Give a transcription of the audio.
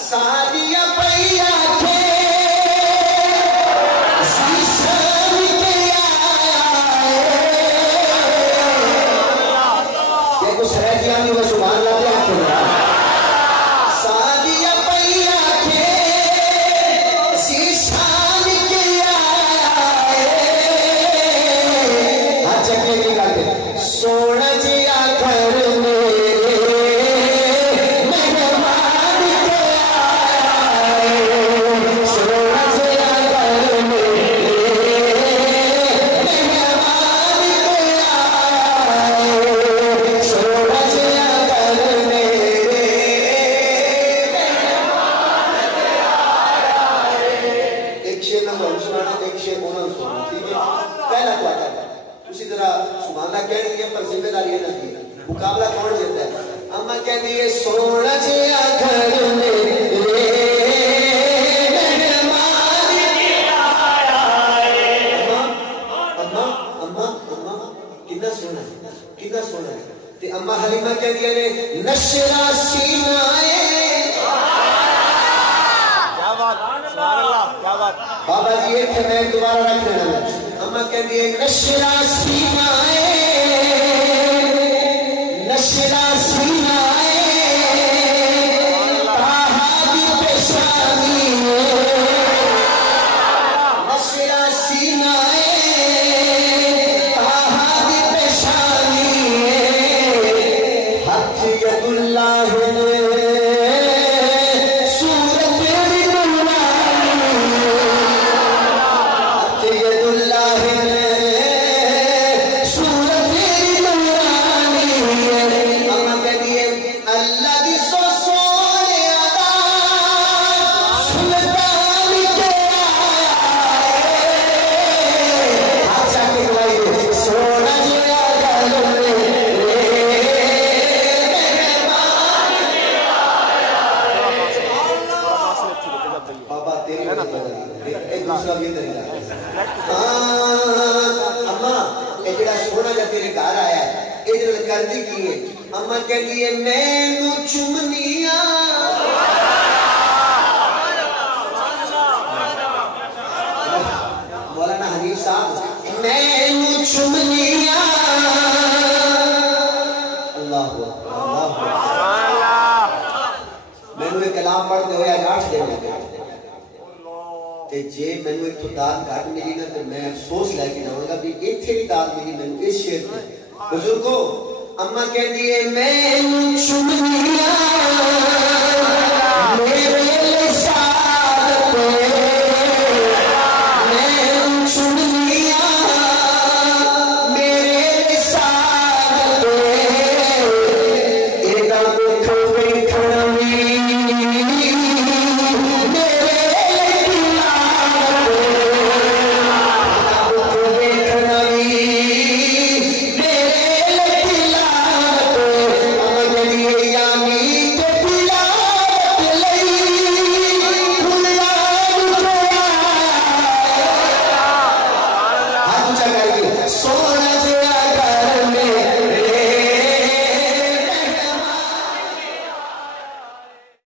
सारिया पैया के शीशम के आए ये कुछ रह गया नहीं वो सुभान अल्लाह के हाथ में सारिया पैया के शीशम के आए हाथ चक्के निकालते सोना जिया घर में मुकाबला कौन जीतता है अम्मा कहती है सोना जिया घर में रे मेहमान आया है अम्मा अम्मा अम्मा कितना सोना है ते अम्मा हलीमा कहती है नशरा सीना है क्या बात सुभान अल्लाह क्या बात बाबा जी एक है मैं दोबारा रख लेना अम्मा कहती है नशरा सीना है नशरा सीना ताहादी पेशानी नशरा सीना ताहादी पेशानी हथ यदुल्लाह सूरत दुल्लानी हथ यदुल्लाह अम्मा कहती है मैनू चुमनिया मौलाना हनीफ साहब मैनू चुमनिया अल्लाह मैनू एक कलाम पढ़ते हुए 8 दिन ते जे मैनू एक दात घट मिली ना तो मैं अफसोस लेके जाऊंगा भी इत्थे भी दात मिली मैनू इस शेर में बुजुर्गो अम्मा कहती है मैं चुमनिया